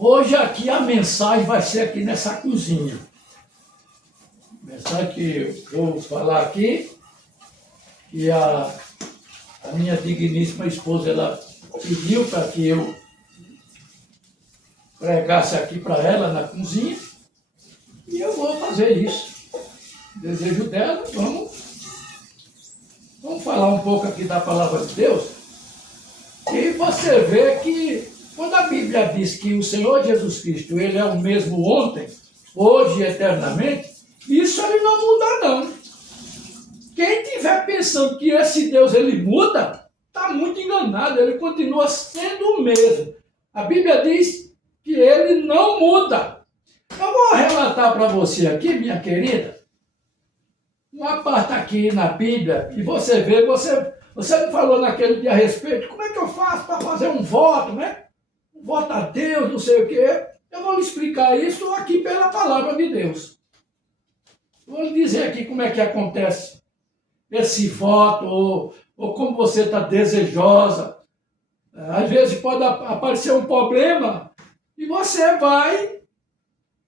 Hoje aqui a mensagem vai ser aqui nessa cozinha. A mensagem que eu vou falar aqui, que a minha digníssima esposa, ela pediu para que eu pregasse aqui para ela na cozinha, e eu vou fazer isso. Desejo dela, vamos falar um pouco aqui da palavra de Deus, e você vê que quando a Bíblia diz que o Senhor Jesus Cristo, ele é o mesmo ontem, hoje e eternamente, isso ele não muda não. Quem estiver pensando que esse Deus ele muda, está muito enganado, ele continua sendo o mesmo. A Bíblia diz que ele não muda. Eu vou relatar para você aqui, minha querida, uma parte aqui na Bíblia, e você vê, você me falou naquele dia a respeito, como é que eu faço para fazer um voto, né? Um voto a Deus, não sei o quê. Eu vou lhe explicar isso aqui pela palavra de Deus. Vou lhe dizer aqui como é que acontece esse voto, ou como você está desejosa. Às vezes pode aparecer um problema e você vai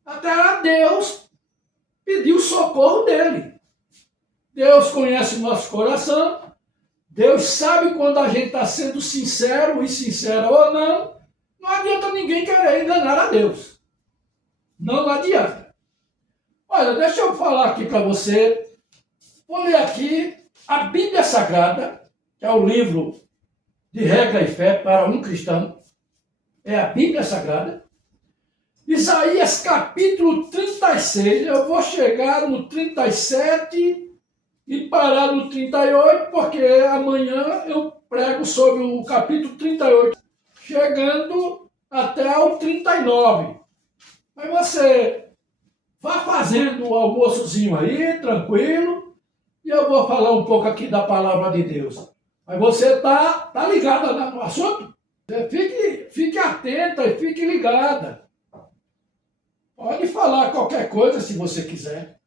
até a Deus pedir o socorro dele. Deus conhece o nosso coração, Deus sabe quando a gente está sendo sincero e sincera ou não. Não adianta ninguém querer enganar a Deus. Não adianta. Olha, deixa eu falar aqui para você. Vou ler aqui a Bíblia Sagrada, que é o livro de regra e fé para um cristão. É a Bíblia Sagrada. Isaías capítulo 36. Eu vou chegar no 37 e parar no 38, porque amanhã eu prego sobre o capítulo 38, chegando até o 39. Mas você vá fazendo o almoçozinho aí, tranquilo, e eu vou falar um pouco aqui da palavra de Deus. Mas você tá ligada no assunto? Fique atenta e fique ligada. Pode falar qualquer coisa se você quiser.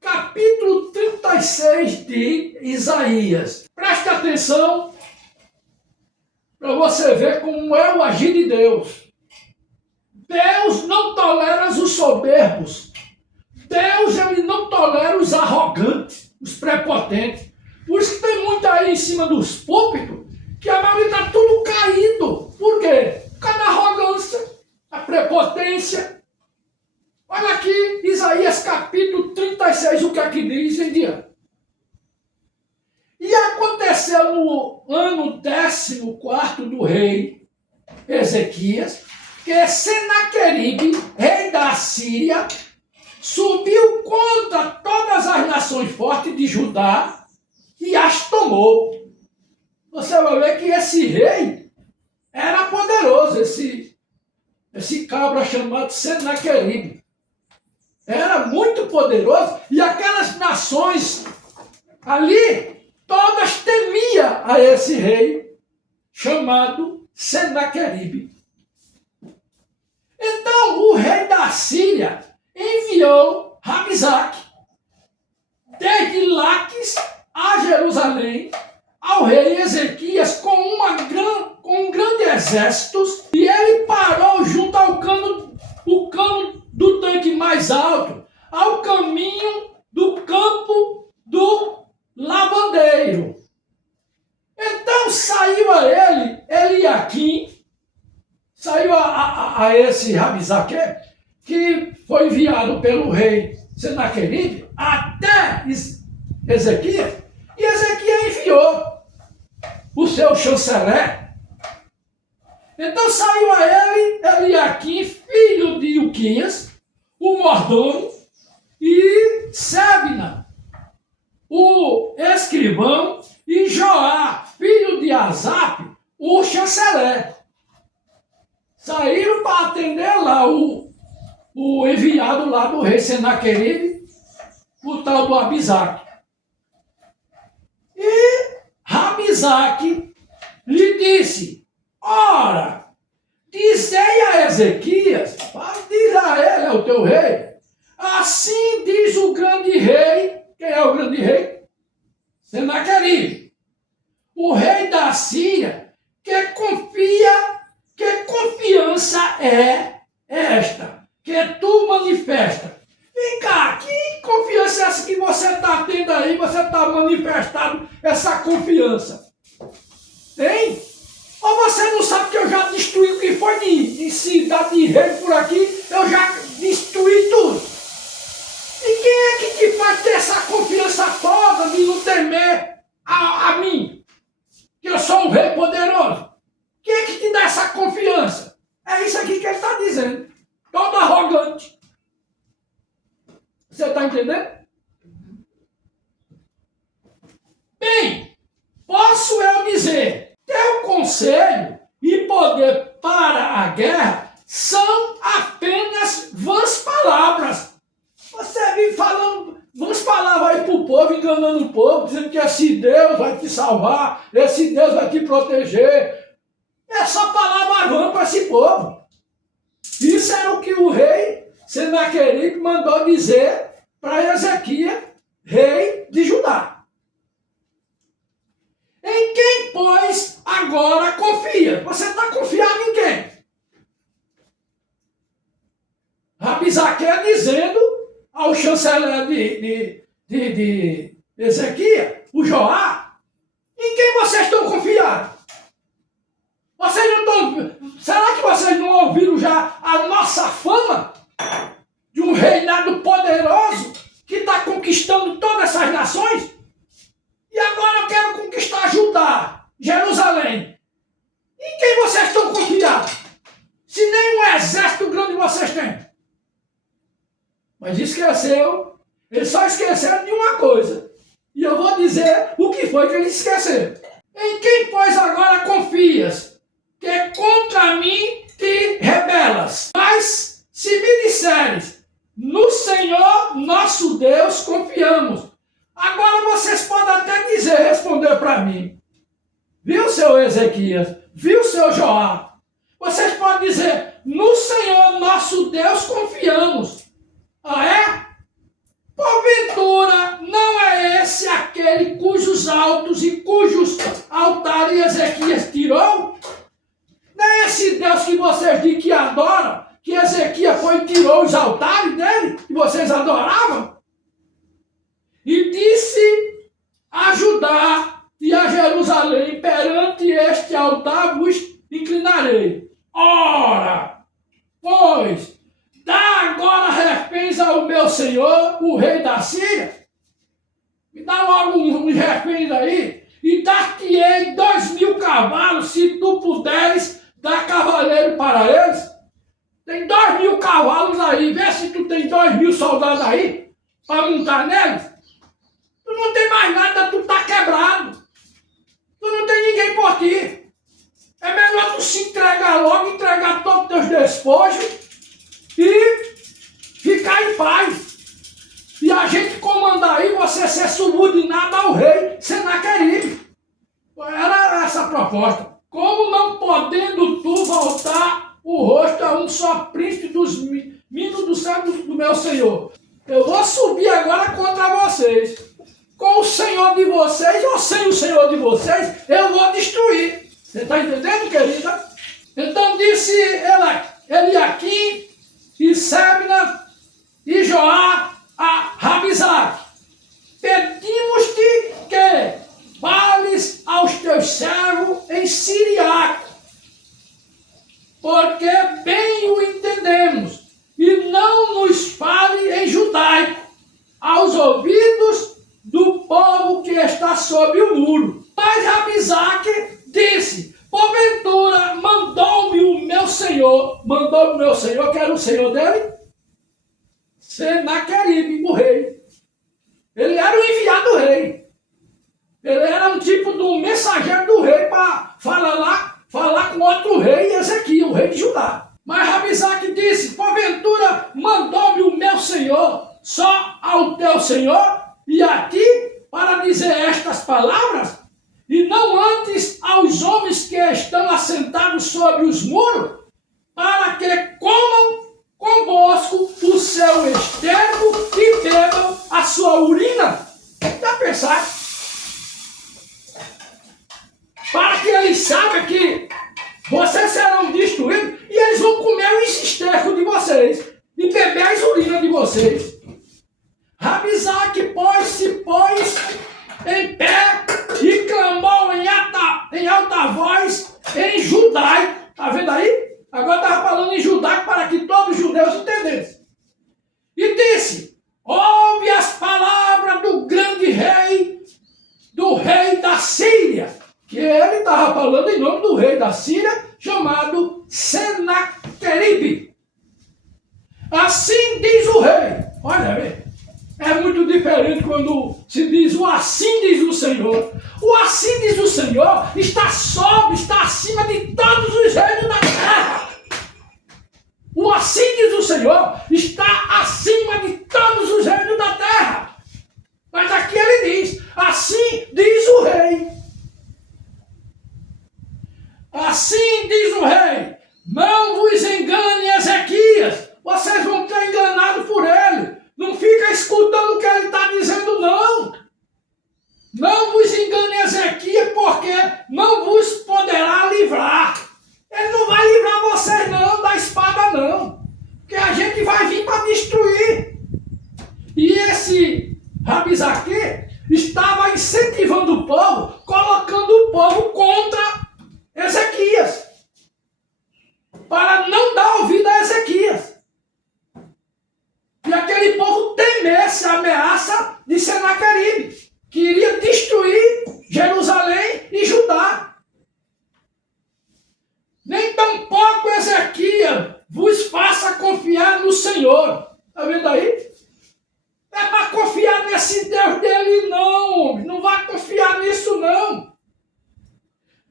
Capítulo 36 de Isaías. Preste atenção para você ver como é o agir de Deus. Deus não tolera os soberbos. Deus ele não tolera os arrogantes, os prepotentes. Por isso que tem muito aí em cima dos púlpitos que a maioria está tudo caído. Por quê? Por causa da arrogância, a prepotência. Olha aqui, Isaías capítulo 36, o que aqui diz em diante. E aconteceu no ano 14º do rei Ezequias, que Senaqueribe, rei da Síria, subiu contra todas as nações fortes de Judá e as tomou. Você vai ver que esse rei era poderoso, esse cabra chamado Senaqueribe. Era muito poderoso, e aquelas nações ali, todas temiam a esse rei chamado Senaqueribe. Então o rei da Síria enviou Rabisaque, desde Laques a Jerusalém, ao rei Ezequias com um grande exército, e ele parou junto ao cano do tanque mais alto, ao caminho do campo do lavandeiro. Então saiu a ele, Eliaquim, saiu a esse Rabisaque, que foi enviado pelo rei Senaqueribe até Ezequias, e Ezequias enviou o seu chanceler. Então saiu a ele, Eliaquim, filho de Ilquias, o mordomo, e Sebna, o escrivão, e Joá, filho de Asaf, o chanceler. Saíram para atender lá o enviado lá do rei Senaqueribe, o tal do Rabisaque. E Rabisaque lhe disse: ora, dizei a Ezequias, diz a ele, é o teu rei, assim diz o grande rei. Quem é o grande rei? Senaqueribe, o rei da Síria, que confiança é esta, que tu manifesta. Vem cá, que confiança é essa que você está tendo aí? Você está manifestando essa confiança. Tem? Ou você não sabe que eu já destruí o que foi de cidade de rei por aqui? Eu já destruí tudo. E quem é que te faz ter essa confiança toda de não temer a mim? Que eu sou um rei poderoso. Quem é que te dá essa confiança? É isso aqui que ele está dizendo. Todo arrogante. Você está entendendo? Bem, posso eu dizer, teu conselho e poder para a guerra são apenas vãs palavras. Você vem falando vãs palavras aí para o povo, enganando o povo, dizendo que esse Deus vai te salvar, esse Deus vai te proteger. É só palavra vã para esse povo. Isso era o que o rei Senaqueribe mandou dizer para Ezequias, rei de Judá. Em quem, pois, agora confia? Você está confiado em quem? Rabissaque dizendo ao chanceler de Ezequias, o Joá, em quem vocês estão confiados? Vocês não estão... Será que vocês não ouviram já a nossa fama de um reinado poderoso que está conquistando todas essas nações? E agora eu quero conquistar Judá, Jerusalém. Em quem vocês estão confiados? Se nem um exército grande vocês têm. Mas esqueceu, eles só esqueceram de uma coisa. E eu vou dizer o que foi que eles esqueceram. Em quem, pois, agora confias? Que contra mim te rebelas. Mas se me disseres, no Senhor nosso Deus confiamos. Agora vocês podem até dizer, responder para mim. Viu, seu Ezequias? Viu, seu Joá? Vocês podem dizer, no Senhor nosso Deus confiamos. Ah, é? Porventura, não é esse aquele cujos altos e cujos altares Ezequias tirou? Não é esse Deus que vocês dizem que adoram, que Ezequias foi e tirou os altares dele, que vocês adoravam? E disse a Judá e a Jerusalém, perante este altar vos inclinarei. Ora, pois, dá agora reféns ao meu senhor, o rei da Síria. Me dá logo uns reféns aí, e dar-te-ei 2.000 cavalos, se tu puderes dar cavaleiro para eles. Tem 2.000 cavalos aí, vê se tu tem 2.000 soldados aí, para montar neles. Tu não tem mais nada, tu tá quebrado. Tu não tem ninguém por ti. É melhor tu se entregar logo, entregar todos os teus despojos e ficar em paz. E a gente comandar aí, você ser subordinado ao rei Senaqueribe. Era essa a proposta. Como não podendo tu voltar o rosto a um só príncipe dos minos do céu do meu senhor? Eu vou subir agora contra vocês. Com o senhor de vocês ou sem o senhor de vocês, eu vou destruir. Você está entendendo, querida? Então disse Eliaquim e Sebna e Joá a Rabissaque: pedimos-te que fales aos teus servos em siriaco, porque bem o entendemos, e não nos fale em judaico, aos ouvidos do povo que está sob o muro. Mas Rabissaque disse: porventura mandou-me o meu senhor, que era o senhor dele, Senaqueribe, o rei. Ele era o enviado do rei. Ele era um tipo de um mensageiro do rei para falar com outro rei, Ezequias, o rei de Judá. Mas Rabissaque disse: porventura mandou-me o meu senhor só ao teu senhor e a ti para dizer estas palavras, e não antes aos homens que estão assentados sobre os muros, para que comam convosco o seu esterco e bebam a sua urina? Dá pensar? Para que eles saibam que vocês serão destruídos e eles vão comer o Senaqueribe. Assim diz o rei. Olha bem, é muito diferente quando se diz o assim diz o Senhor. O assim diz o Senhor está acima de todos os reinos da terra. O assim diz o Senhor está acima de todos os reinos da terra. Mas aqui ele diz, assim diz o rei. Assim diz o rei, não vos engane, Ezequias. Vocês vão ter enganado por ele. Não fica escutando o que ele está dizendo, não. Não vos engane, Ezequias, porque não vos poderá livrar. Ele não vai livrar vocês, não, da espada, não. Porque a gente vai vir para destruir. E esse Rabizaque estava incentivando o povo, colocando o povo contra Ezequias, para não dar ouvido a Ezequias. E aquele povo temesse a ameaça de Senaqueribe, que iria destruir Jerusalém e Judá. Nem tampouco Ezequias vos faça confiar no Senhor. Está vendo aí? É para confiar nesse Deus dele, não. Não vai confiar nisso, não.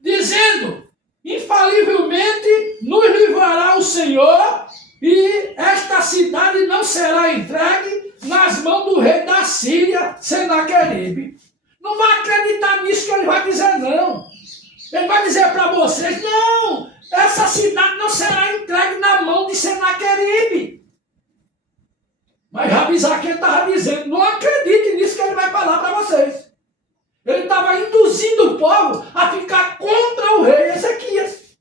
Dizendo, infalivelmente nos livrará o Senhor, e esta cidade não será entregue nas mãos do rei da Síria, Senaqueribe. Não vai acreditar nisso que ele vai dizer, não. Ele vai dizer para vocês, não, essa cidade não será entregue na mão de Senaqueribe. Mas Rabizaque estava dizendo, não acredite nisso que ele vai falar para vocês. Ele estava induzindo o povo a ficar contra o rei Ezequias.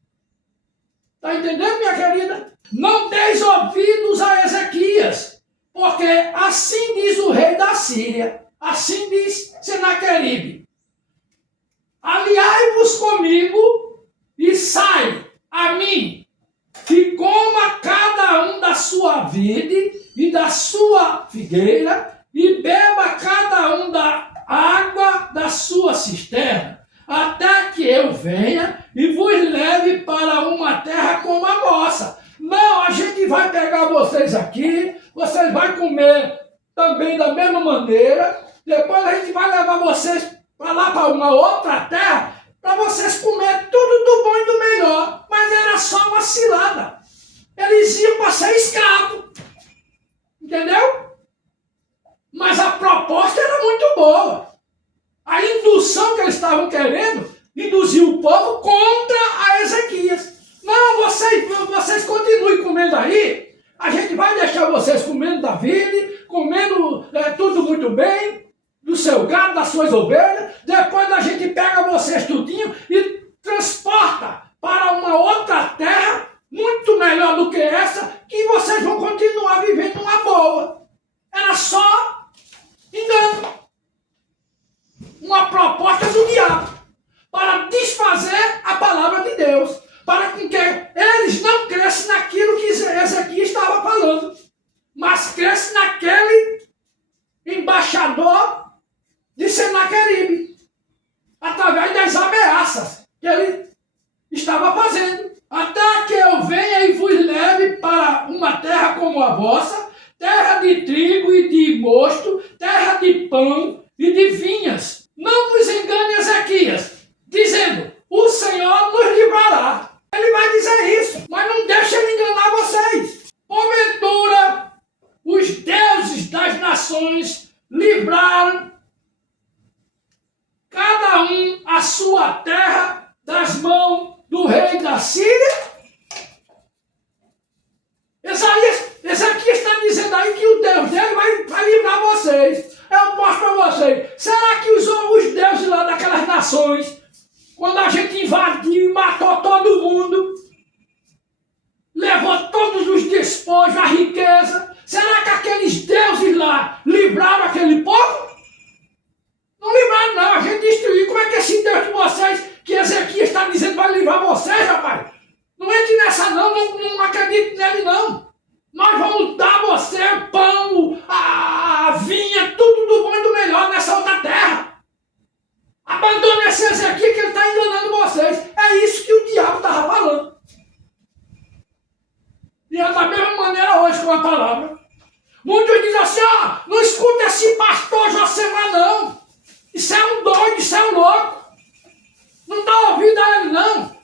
Está entendendo, minha querida? Não deis ouvidos a Ezequias, porque assim diz o rei da Síria, assim diz Senaqueribe. Aliai-vos comigo e sai a mim, e coma cada um da sua vide e da sua figueira, e beba cada um da água da sua cisterna, até que eu venha e vos leve para uma terra como a vossa. Não, a gente vai pegar vocês aqui, vocês vão comer também da mesma maneira, depois a gente vai levar vocês para lá para uma outra terra, para vocês comerem tudo do bom e do melhor. Mas era só uma cilada. Eles iam para ser escravo. Entendeu? Mas a proposta era muito boa. A indução que eles estavam querendo induzir o povo contra a Ezequias. Não, vocês continuem comendo aí. A gente vai deixar vocês comendo da vide, comendo tudo muito bem, do seu gado, das suas ovelhas. Depois a gente pega vocês tudinho e transporta para uma outra terra muito melhor do que essa, que vocês vão continuar vivendo uma boa. Era só engano. Uma proposta do diabo para desfazer a palavra de Deus, para que eles não crescem naquilo que Ezequias estava falando, mas crescem naquele embaixador de Senaqueribe, através das ameaças que ele estava fazendo. Até que eu venha e vos leve para uma terra como a vossa, terra de trigo e de mosto, terra de pão e de vinhas. Não vos engane, Ezequias, dizendo, o Senhor nos livrará. Ele vai dizer isso, mas não deixa ele enganar vocês. Porventura, os deuses das nações livraram cada um a sua terra das mãos do rei da Síria? Ezequias está dizendo aí que o Deus dele vai livrar vocês. Eu mostro para vocês. Será que os deuses lá daquelas nações, quando a gente invadiu e matou todo mundo, levou todos os despojos, a riqueza, será que aqueles deuses lá livraram aquele povo? Não livraram, não. A gente destruiu. Como é que esse Deus de vocês, que Ezequias está dizendo, vai livrar vocês, rapaz? Não entre nessa, não. Não acredite nele, não. Nós vamos dar a você o pão, a vinha, tudo do bom e do melhor nessa outra terra. Abandone esse Ezequias que ele está enganando vocês. É isso que o diabo estava falando. E é da mesma maneira hoje com a palavra. Muitos dizem assim, não escuta esse pastor Josemar não. Isso é um doido, isso é um louco. Não dá ouvido a ele não.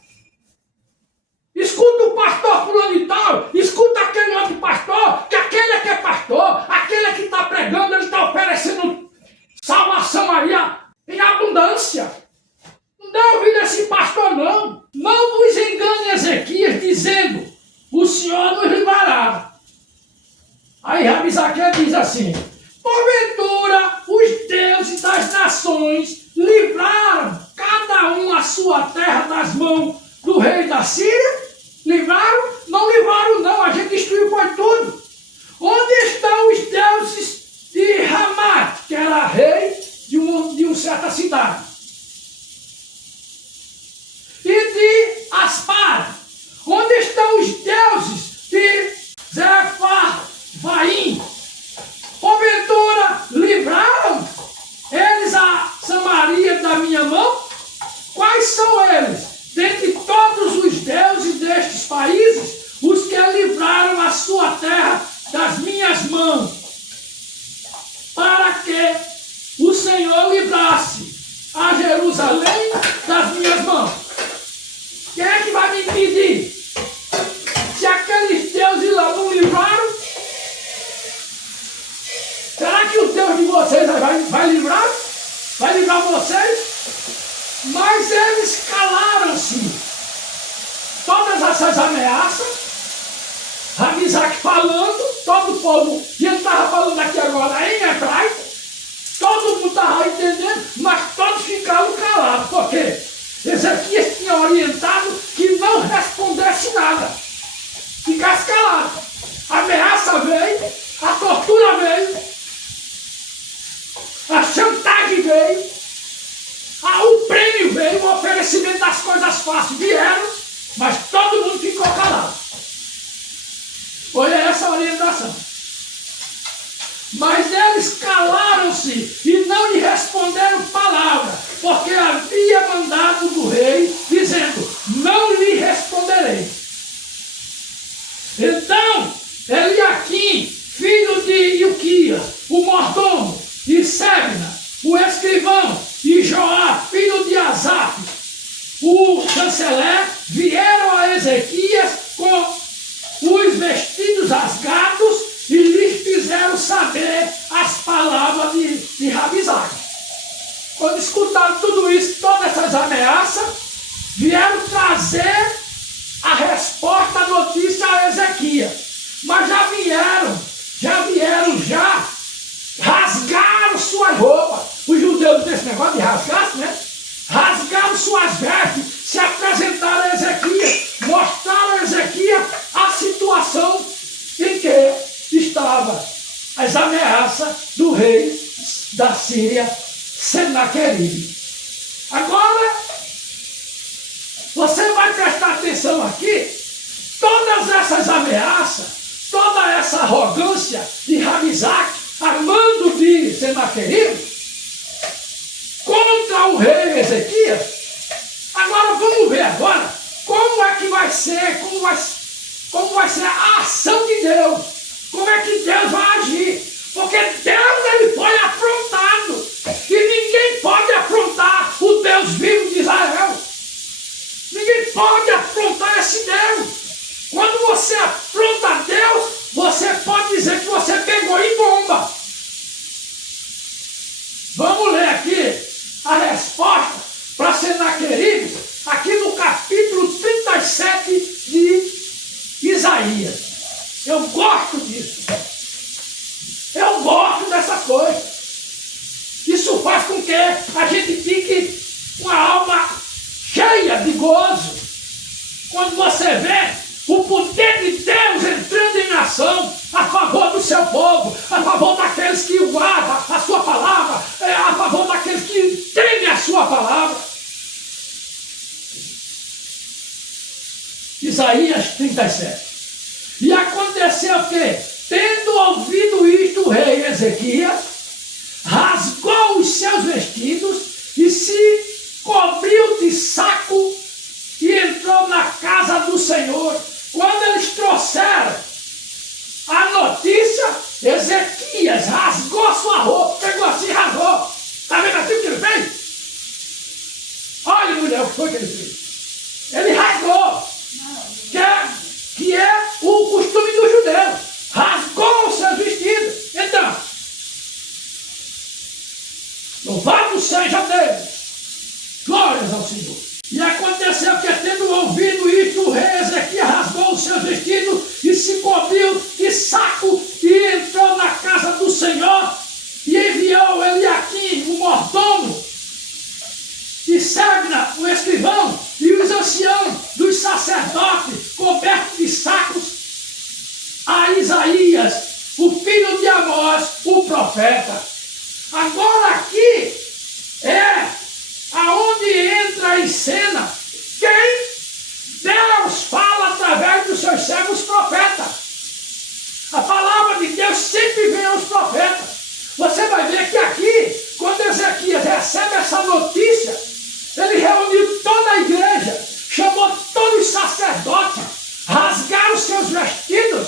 Escuta o pastor fulano e tal, escuta aquele outro pastor, que aquele é que é pastor, aquele é que está pregando, ele está oferecendo salvação aí em abundância. Não dá ouvido a esse pastor não. Não vos engane Ezequias dizendo, o Senhor nos livrará. Aí Rabizaque diz assim, porventura os deuses das nações livraram cada um a sua terra das mãos do rei da Síria? Livraram? Não livraram não, a gente destruiu foi tudo. Onde estão os deuses de Ramat, que era rei de uma certa cidade? E de Aspar, onde estão os deuses de Zefarvaim? Porventura livraram eles a Samaria da minha mão? Quais são eles? Dentre todos os deuses destes países, os que livraram a sua terra das minhas mãos, para que o Senhor livrasse a Jerusalém das minhas mãos. Quem é que vai me impedir? Se aqueles deuses lá não livraram, será que o Deus de vocês vai livrar? Vai livrar vocês? Mas eles calaram-se. Todas essas ameaças, Rabizaque falando, todo o povo, e ele estava falando aqui agora em hebraico, todo mundo estava entendendo, mas todos ficaram calados. Por quê? Ezequias tinha orientado que não respondesse nada. Ficasse calado. A ameaça veio, a tortura veio, a chantagem veio, o prêmio veio, o oferecimento das coisas fáceis vieram, mas todo mundo ficou calado. Foi essa a orientação. Mas eles calaram-se e não lhe responderam palavra, porque havia mandado do rei, dizendo, não lhe responderei. Então, Eliaquim, filho de Ilquia, o mordomo, e Sebna, o escrivão, e Joá, filho de Asaf, o chanceler, vieram a Ezequias com os vestidos rasgados e lhes fizeram saber as palavras de Rabizaque. Quando escutaram tudo isso, todas essas ameaças, vieram trazer a resposta, a notícia a Ezequias. Mas já rasgaram suas roupas. Os judeus desse negócio de rasgar, né? Rasgaram suas vestes, se apresentaram a Ezequias, mostraram a Ezequias a situação em que estava as ameaças do rei da Síria, Senaqueribe. Agora, você vai prestar atenção aqui, todas essas ameaças, toda essa arrogância de Rabizaque, a mando de Senaqueribe, contra o rei Ezequias. Agora vamos ver agora como é que vai ser, como vai ser a ação de Deus, como é que Deus vai agir, porque Deus ele foi afrontado e ninguém pode afrontar o Deus vivo de Israel. Ninguém pode afrontar esse Deus. Quando você afronta Deus, você pode dizer que você pegou em bomba. Vamos ler aqui a resposta para Senaqueribe, aqui no capítulo 37 de Isaías. Eu gosto disso. Eu gosto dessas coisas. Isso faz com que a gente fique com a alma cheia de gozo. Quando você vê o poder de Deus entrando em ação a favor do seu povo, a favor daqueles que guardam a sua palavra, a favor daqueles que temem a sua palavra. Isaías 37. E aconteceu que, tendo ouvido isto, o rei Ezequias rasgou os seus vestidos e se cobriu de saco e entrou na casa do Senhor. Quando eles trouxeram seja Deus. Glórias ao Senhor. E aconteceu que, tendo ouvido isto, o rei Ezequias rasgou os seus vestidos e se cobriu de saco e entrou na casa do Senhor e enviou Eliaquim, o mordomo, e Sebna, o escrivão, e os anciãos dos sacerdotes, cobertos de sacos, a Isaías, o filho de Amós, o profeta. Agora aqui é aonde entra em cena quem Deus fala através dos seus servos profetas. A palavra de Deus sempre vem aos profetas. Você vai ver que aqui, quando Ezequias recebe essa notícia, ele reuniu toda a igreja, chamou todos os sacerdotes, rasgaram seus vestidos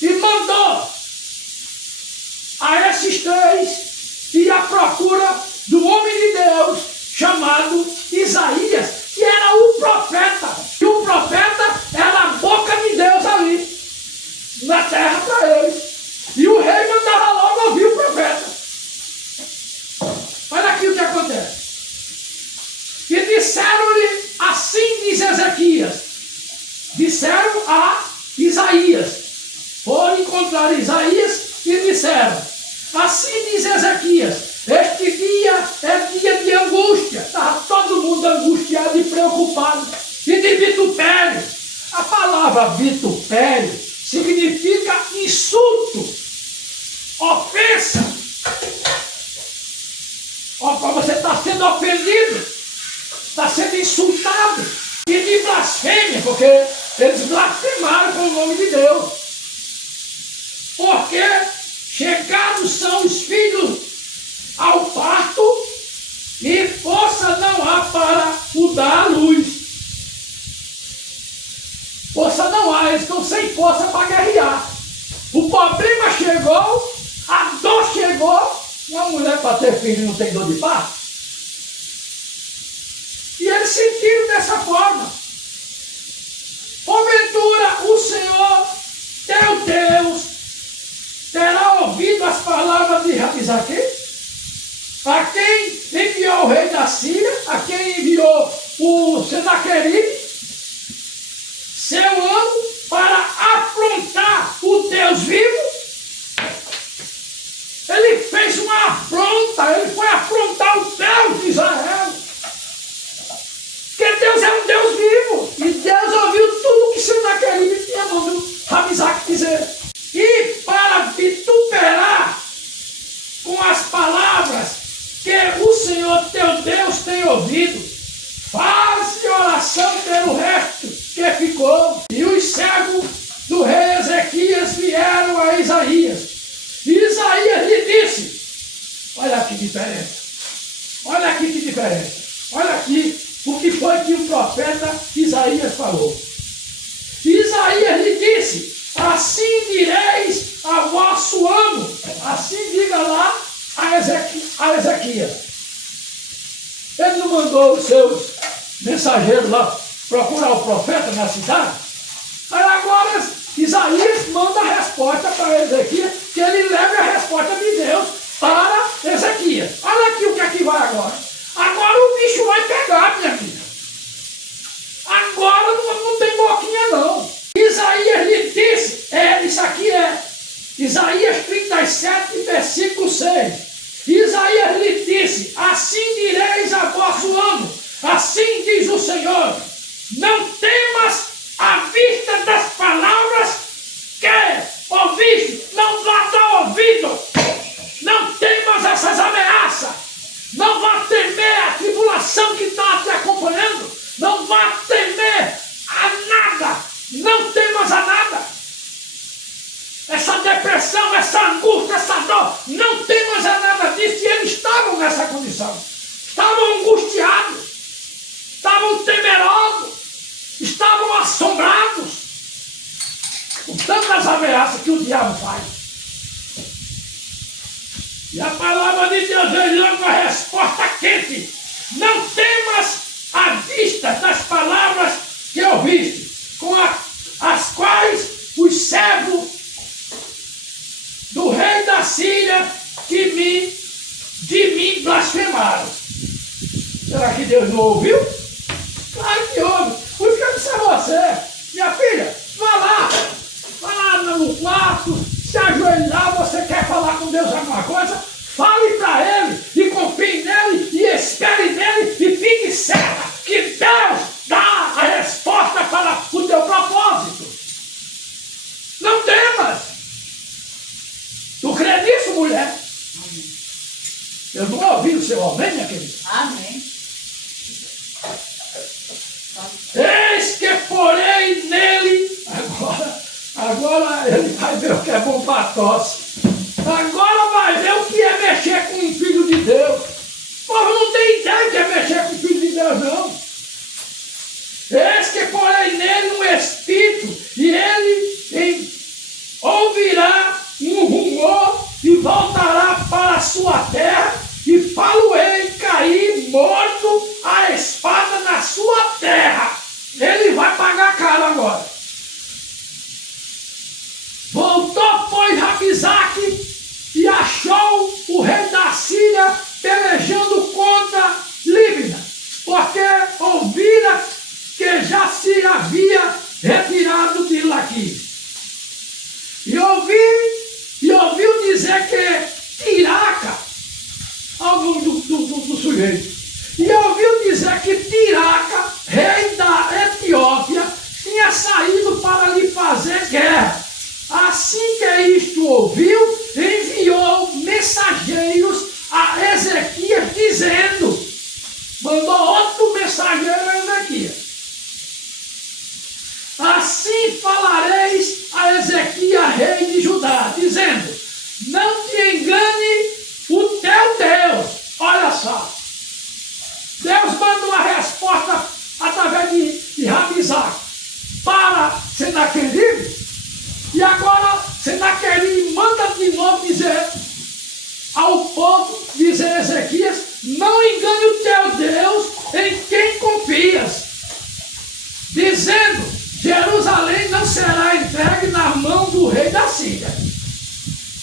e mandou a esses três ir à procura do homem de Deus chamado Isaías, que era o profeta. E o profeta era a boca de Deus ali, na terra para eles. E o rei mandava logo ouvir o profeta. Olha aqui o que acontece. E disseram-lhe, assim diz Ezequias, disseram a Isaías, foram encontrar Isaías e disseram, assim diz Ezequias, este dia é dia de angústia. Estava todo mundo angustiado e preocupado. E de vitupério. A palavra vitupério significa insulto, ofensa. Você está sendo ofendido, está sendo insultado. E de blasfêmia, porque eles blasfemaram com o nome de Deus. Porque chegados são os filhos ao parto e força não há para o dar à luz. Força não há, eles estão sem força para guerrear. O problema chegou, a dor chegou. Uma mulher para ter filho não tem dor de parto. E eles sentiram dessa forma. Porventura o Senhor, teu Deus, terá ouvido as palavras de Rabisaqui, a quem enviou o rei da Síria, a quem enviou o Senaqueribe, seu amo, para afrontar o Deus vivo. Ele fez uma afronta, ele foi afrontar o Deus de Israel. Porque Deus é um Deus vivo. E Deus ouviu tudo que Senaqueribe tinha mandado Rabisaqui dizer. E para vituperar com as palavras que o Senhor teu Deus tem ouvido, faz oração pelo resto que ficou. E os servos do rei Ezequias vieram a Isaías. E Isaías lhe disse, olha aqui que diferença, olha aqui que diferença, olha aqui o que foi que o profeta Isaías falou. Isaías lhe disse, assim direis a vosso amo, assim diga lá a Ezequias. Ele não mandou os seus mensageiros lá procurar o profeta na cidade? Aí agora Isaías manda a resposta para Ezequias, que ele leve a resposta de Deus para Ezequias. Olha aqui o que aqui vai agora. Agora o bicho vai pegar, minha filha. Agora não tem boquinha não. Isaías lhe disse, isso aqui é Isaías 37, versículo 6. Isaías lhe disse, assim direis a vosso amo, assim diz o Senhor, não temas à vista das palavras que ouviste, não vá dar ouvido, não temas essas ameaças, não vá temer a tribulação que está te acompanhando, não vá temer a nada, não temas a nada. Essa depressão, essa angústia, essa dor, não temas a nada disso. E eles estavam nessa condição, estavam angustiados, estavam temerosos, estavam assombrados com tantas ameaças que o diabo faz. E a palavra de Deus veio logo a resposta quente. Não temas à vista das palavras que ouviste, com as quais os servos do rei da Síria que de mim blasfemaram. Será que Deus não ouviu? Claro que ouve. Por isso que eu disse a você, minha filha, vá lá no quarto, se ajoelhe lá, você quer falar com Deus alguma coisa, fale para Ele e confie nele e espere nele e fique certa que Deus dá a resposta para o teu propósito. Não temas. Tu crê nisso, mulher? Amém. Eu não ouvi o seu amém, minha querida. Amém. Eis que porém nele, agora ele vai ver o que é bom para tosse. Agora vai ver o que é mexer com um filho de Deus. O povo não tem ideia de é mexer com o filho de Deus, não. Eis que porém nele um espírito, e ele ouvirá um rumor e voltará para a sua terra, e falo-ei cair morto a espada na sua terra. Ele vai pagar caro agora. Voltou, pois, Rabizaque e achou o rei da Síria pelejando contra Líbina, porque ouvira que já se havia retirado de Laquis. E ouviu dizer que Tiraca, algum do sujeito, e ouviu dizer que Tiraca, rei da Etiópia, tinha saído para lhe fazer guerra. Assim que isto ouviu, enviou mensageiros a Ezequias, dizendo, mandou outro mensageiro a Ezequias. Assim falareis a Ezequias, rei de Judá, dizendo, não te engane o teu Deus. Olha só, Deus manda uma resposta através de Rabizaque para Senaqueribe, e agora Senaqueribe manda de novo dizer ao povo, dizer a Ezequias, não engane o teu Deus em quem confias, dizendo, Jerusalém não será entregue na mão do rei da Síria.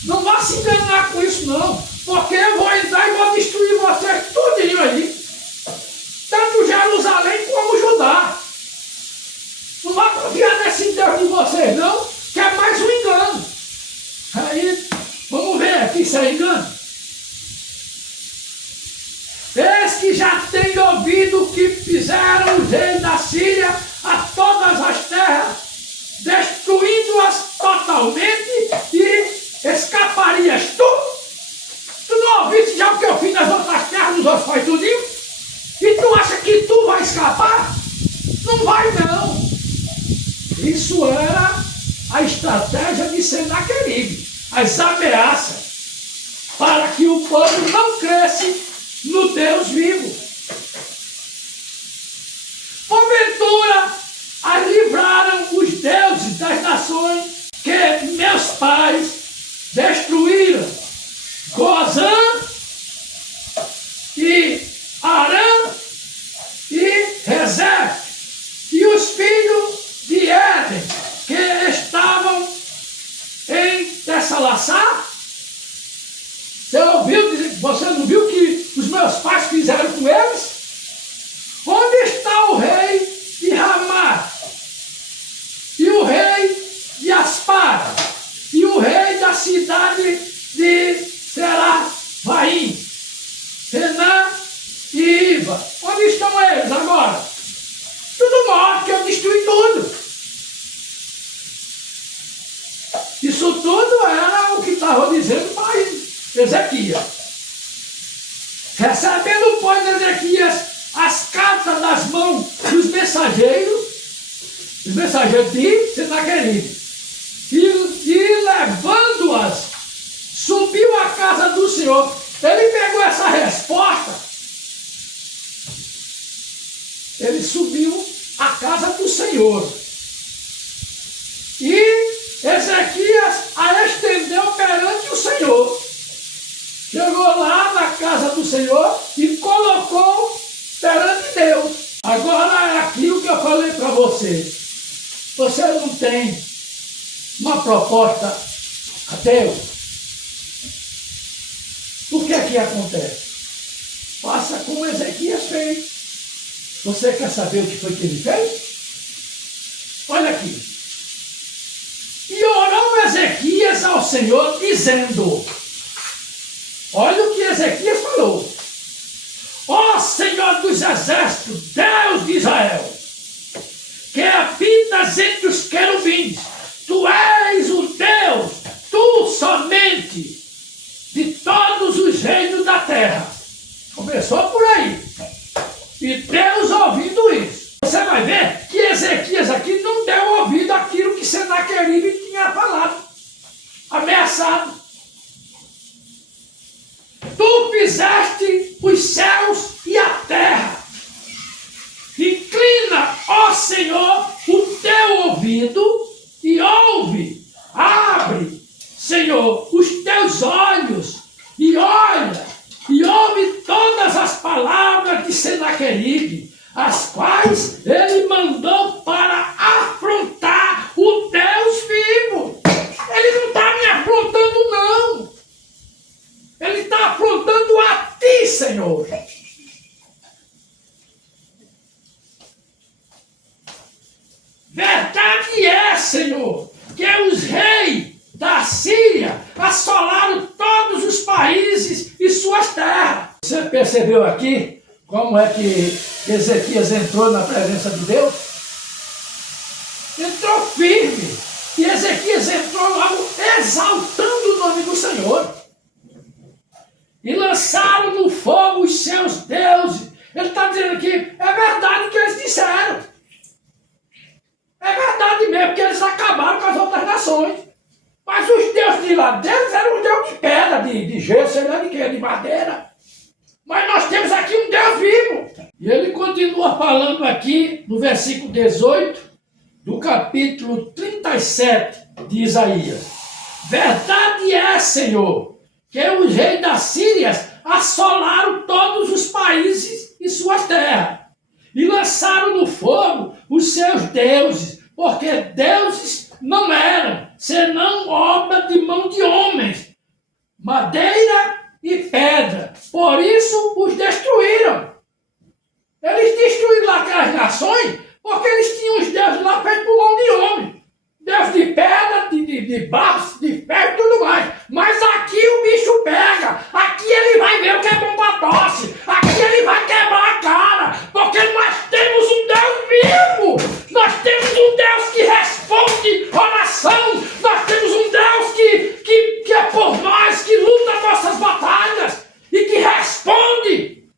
Não vá se enganar com isso não, porque eu vou entrar e vou destruir vocês tudinho aí. Tanto Jerusalém como Judá. Não vá confiar nesse Deus de vocês não, que é mais um engano. Aí, vamos ver aqui se é engano. Eis que já tem ouvido o que fizeram os reis da Síria a todas as terras, destruindo-as totalmente, e escaparias tu? Tu não ouviste já o que eu fiz nas outras terras, nos outros países tudinho? E tu acha que tu vai escapar? Não vai não. Isso era a estratégia de Senaqueribe, as ameaças, para que o povo não cresce no Deus vivo. Porventura, as livraram os deuses das nações que meus pais destruíram, Gozã e Arã e Rezé, e os filhos de Éden, que estavam em Tessalassá. Você não viu que os meus pais fizeram com eles? Onde está o rei de Ramá? E o rei de Aspara? E o rei da cidade de Seravaim? Renã e Iva? Onde estão eles agora? Tudo morto, que eu destruí tudo. Isso tudo era o que estava dizendo para Ezequias. Recebendo, pois, Ezequias as cartas das mãos dos mensageiros de Senaqueribe, e levando-as, subiu à casa do Senhor. Ele pegou essa resposta, ele subiu à casa do Senhor, e Ezequias a estendeu perante o Senhor. Chegou lá na casa do Senhor e colocou perante Deus. Agora é aquilo que eu falei para você. Você não tem uma proposta a Deus? O que é que acontece? Faça como Ezequias fez. Você quer saber o que foi que ele fez? Olha aqui. E orou Ezequias ao Senhor, dizendo, olha o que Ezequias falou. Ó Senhor dos exércitos, Deus de Israel, que habitas entre os querubins, tu és o Deus, tu somente, de todos os reinos da terra. Começou por aí. E Deus ouvindo isso. Você vai ver que Ezequias aqui não deu ouvido àquilo que Senaqueribe tinha falado, ameaçado. Tu fizeste os céus e a terra. Inclina, ó Senhor, o teu ouvido e ouve. Abre, Senhor, os teus olhos e olha e ouve todas as palavras de Senaqueribe, as quais ele mandou para afrontar o Deus vivo. Ele não está me afrontando, não. Ele está afrontando a ti, Senhor. Verdade é, Senhor, que os reis da Síria assolaram todos os países e suas terras. Você percebeu aqui como é que Ezequias entrou na presença de Deus? Entrou firme. E Ezequias entrou logo exaltando o nome do Senhor. E lançaram no fogo os seus deuses. Ele está dizendo aqui, é verdade que eles disseram. É verdade mesmo, que eles acabaram com as outras nações. Mas os deuses de lá deles eram um deus de pedra, de gesso, de madeira. Mas nós temos aqui um Deus vivo. E ele continua falando aqui no versículo 18 do capítulo 37 de Isaías. Verdade é, Senhor, que os reis da Síria assolaram todos os países e suas terras. E lançaram no fogo os seus deuses, porque deuses não eram, senão obra de mão de homens, madeira e pedra. Por isso os destruíram. Eles destruíram lá aquelas nações, porque eles tinham os deuses lá feitos por mão de homem. Deus de pedra, de barro, de ferro e tudo mais. Mas aqui o bicho pega. Aqui ele vai ver o que é bom para tosse. Aqui ele vai quebrar a cara. Porque nós temos um Deus vivo. Nós temos um Deus que responde oração. Nós temos um Deus que é por nós, que luta nossas batalhas e que responde.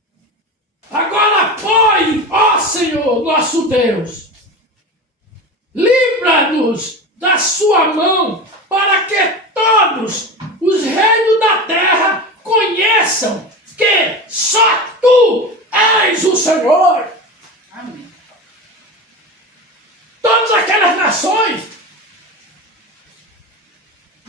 Agora apoie, ó Senhor, nosso Deus. Livra-nos da sua mão, para que todos os reinos da terra conheçam que só tu és o Senhor. Amém. Todas aquelas nações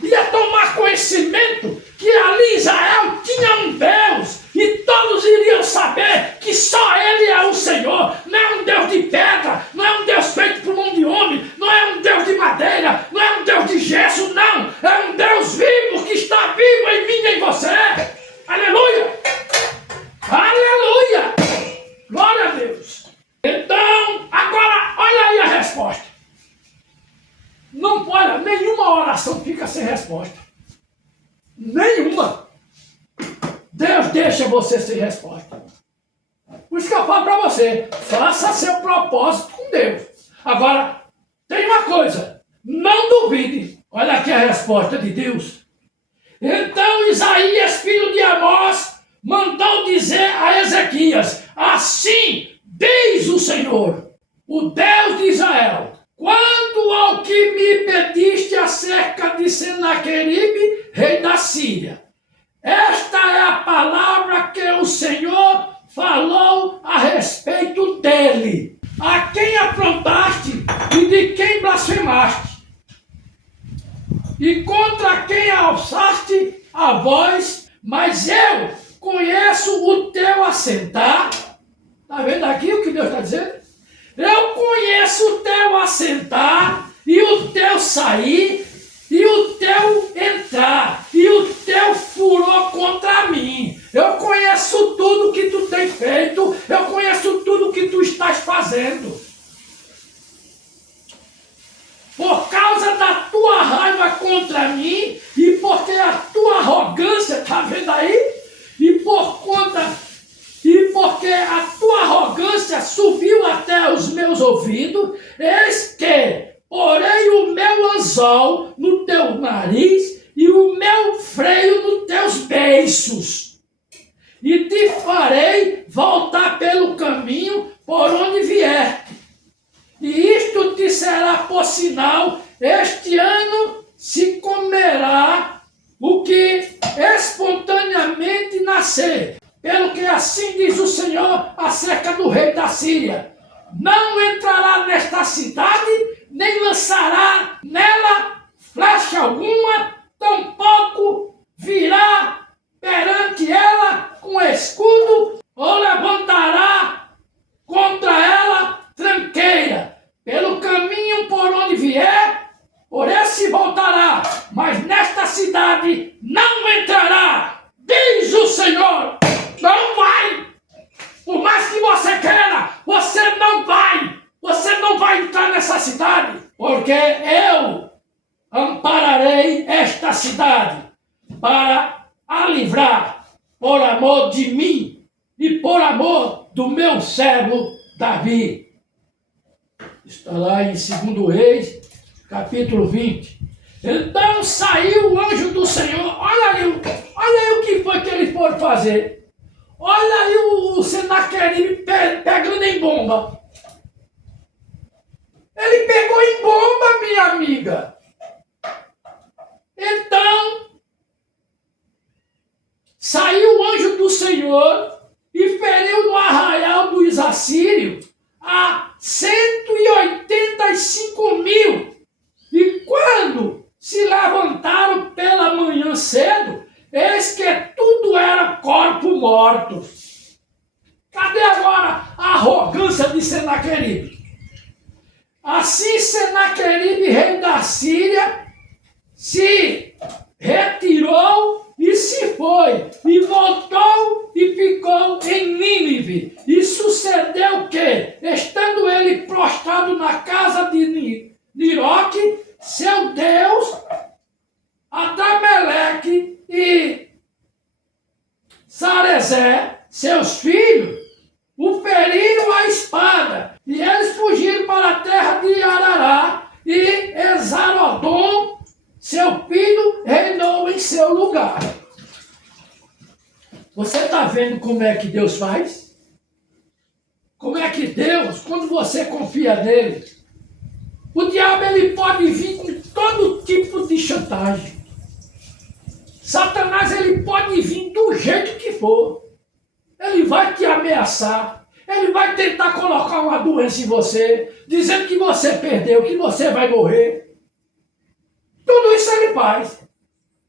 iam tomar conhecimento que ali Israel tinha um Deus, e todos iriam saber que só Ele é o Senhor. Não é um Deus de pedra, não é um Deus feito por mão de homem, não é um Deus de madeira, não é um Deus de gesso, não. É um Deus vivo que está vivo em mim e em você. Aleluia! Aleluia! Glória a Deus! Então, agora, olha aí a resposta. Não pode, nenhuma oração fica sem resposta. Nenhuma. Deus deixa você sem resposta. Por isso que eu falo para você, faça seu propósito com Deus. Agora, tem uma coisa, não duvide. Olha aqui a resposta de Deus. Então Isaías, filho de Amós, mandou dizer a Ezequias, assim diz o Senhor, o Deus de Israel, quanto ao que me pediste acerca de Senaqueribe, rei da Síria, esta é a palavra que o Senhor falou a respeito dele, a quem afrontaste e de quem blasfemaste, e contra quem alçaste a voz, mas eu conheço o teu assentar. Está vendo aqui o que Deus está dizendo? Eu conheço o teu assentar e o teu sair e o teu entrar e o teu furor contra mim. Eu conheço tudo que tu contra mim, e porque a tua arrogância, está vendo aí? E porque a tua arrogância subiu até os meus ouvidos, eis que porei o meu anzol no teu nariz e o meu freio nos teus beiços. E te farei voltar pelo caminho por onde vier. E isto te será por sinal, este ano se comerá o que espontaneamente nascer. Pelo que assim diz o Senhor acerca do rei da Síria: não entrará nesta cidade, nem lançará nela flecha alguma, tampouco virá perante ela com escudo, ou levantará contra ela tranqueira. Pelo caminho por onde vier, por esse voltará, mas nesta cidade não entrará, diz o Senhor. Não vai! Por mais que você queira, você não vai! Você não vai entrar nessa cidade, porque eu ampararei esta cidade para a livrar por amor de mim e por amor do meu servo Davi. Está lá em 2 Reis, capítulo 20. Então saiu o anjo do Senhor. Olha aí o que foi que eles foram fazer. Olha aí o Senaqueribe pegando em bomba. Ele pegou em bomba, minha amiga. Então, saiu o anjo do Senhor e feriu no arraial dos assírios a 185.000. E quando se levantaram pela manhã cedo, eis que tudo era corpo morto. Cadê agora a arrogância de Senaqueribe? Assim Senaqueribe, rei da Síria, se retirou e se foi, e voltou e ficou em Nínive. E sucedeu que, estando ele prostrado na casa de Niroque, seu Deus, Adrameleque e Sarezé, seus filhos, o feriram à espada, e eles fugiram para a terra de Arará, e Esarodom, seu filho, reinou em seu lugar. Você está vendo como é que Deus faz? Como é que Deus, quando você confia nele, o diabo ele pode vir com todo tipo de chantagem. Satanás ele pode vir do jeito que for. Ele vai te ameaçar. Ele vai tentar colocar uma doença em você, dizendo que você perdeu, que você vai morrer. Tudo isso ele faz.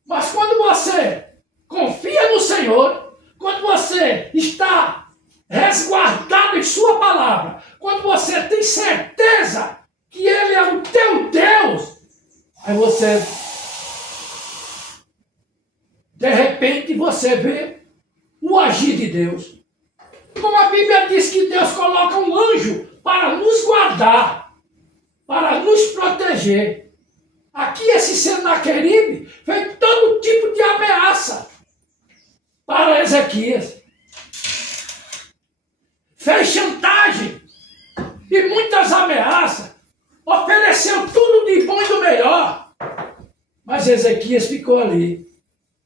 Mas quando você confia no Senhor, quando você está resguardado em sua palavra, quando você tem certeza que ele é o teu Deus, aí você, de repente, você vê o agir de Deus. Como a Bíblia diz que Deus coloca um anjo para nos guardar, para nos proteger. Aqui esse Senaqueribe fez todo tipo de ameaça para Ezequias. Fez chantagem e muitas ameaças. Ofereceu tudo de bom e do melhor. Mas Ezequias ficou ali.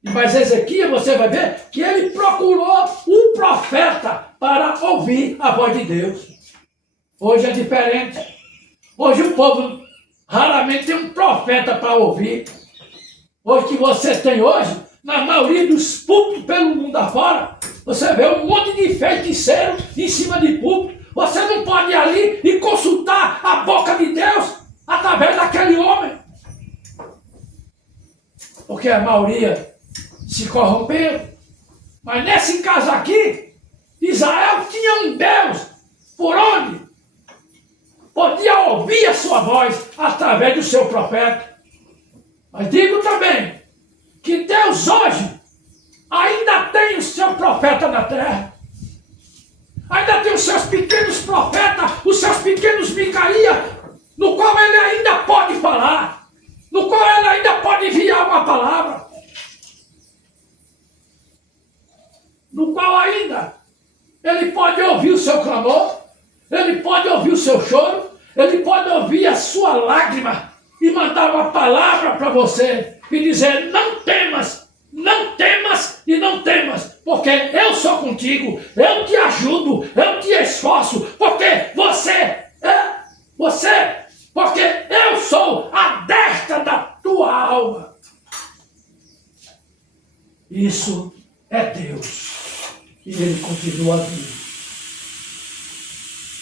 Mas Ezequias, você vai ver que ele procurou um profeta para ouvir a voz de Deus. Hoje é diferente. Hoje o povo raramente tem um profeta para ouvir. Hoje que você tem hoje, na maioria dos púlpitos pelo mundo afora, você vê um monte de feiticeiro em cima de púlpito. Você não pode ir ali e consultar a boca de Deus através daquele homem. Porque a maioria se corromperam. Mas nesse caso aqui, Israel tinha um Deus por onde podia ouvir a sua voz através do seu profeta. Mas digo também que Deus hoje ainda tem o seu profeta na terra. Ainda tem os seus pequenos profetas, os seus pequenos Micaías, no qual ele ainda pode falar, no qual ele ainda pode enviar no qual ainda Ele pode ouvir o seu clamor, Ele pode ouvir o seu choro, Ele pode ouvir a sua lágrima e mandar uma palavra para você e dizer: não temas, não temas e não temas, porque eu sou contigo, eu te ajudo, eu te esforço, porque porque eu sou a destra da tua alma. Isso é Deus. E Ele continua vivo.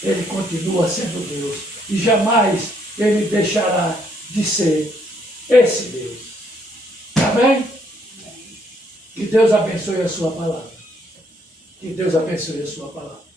Ele continua sendo Deus. E jamais Ele deixará de ser esse Deus. Amém? Que Deus abençoe a sua palavra. Que Deus abençoe a sua palavra.